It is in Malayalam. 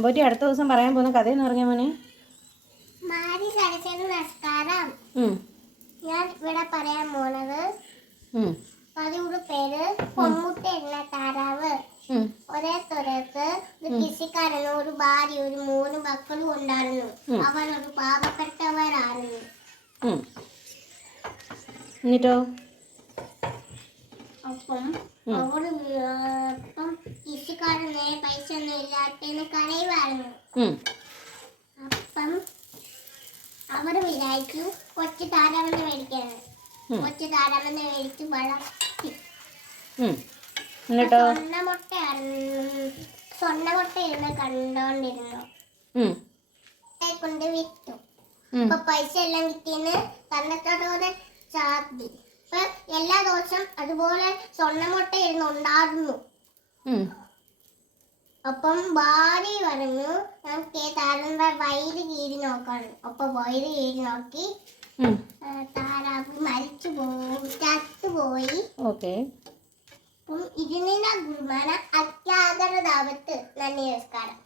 അമ്പോറ്റി അടുത്ത ദിവസം പറയാൻ പോകുന്ന കഥയെന്ന് പറഞ്ഞ മോനെ നമസ്കാരം. ഞാൻ ഇവിടെ പറയാൻ പോണത് അതിയുടെ പേര് പൊന്മുട്ട എന്ന താറാവ്. ഒരേ സ്ഥലത്ത് കൃഷിക്കാരന് ഒരു ഭാര്യ ഒരു 3 മക്കളും ഉണ്ടായിരുന്നു. അവർ ഒരു പാവപ്പെട്ടവരായിരുന്നു. എന്നിട്ടോ അപ്പം കൃഷിക്കാരന് പൈസ ഒന്നും ഇല്ലാത്തതിന് കരയുമായിരുന്നു. അപ്പം അവർ വിചാരിച്ചു കൊച്ചു താരാമനെ മേടിക്കാണ്. കൊച്ചു താരാമനെ മേടിച്ച് വളർത്തി സ്വർണ്ണമുട്ട ഇരുന്ന് കണ്ടോണ്ടിരുന്നു. കൊണ്ട് വിറ്റു. ഇപ്പൊ പൈസ എല്ലാം കിട്ടിയെന്ന് തന്നത്തോടെ ചാത്തി. ഇപ്പൊ എല്ലാ ദിവസം അതുപോലെ സ്വർണ്ണമുട്ട ഇരുന്ന് ഉണ്ടായിരുന്നു. അപ്പം ഭാര്യ പറഞ്ഞു നമുക്ക് താരന്റെ വയറ് കീറി നോക്കാണ്. അപ്പൊ വയറ് കീറി നോക്കി താറാവ് ചത്തുപോയി. അപ്പം ഇതിനുള്ള ഗുരുമാന അത്യാഗ്രതാപത്ത്. നന്ദി, നമസ്കാരം.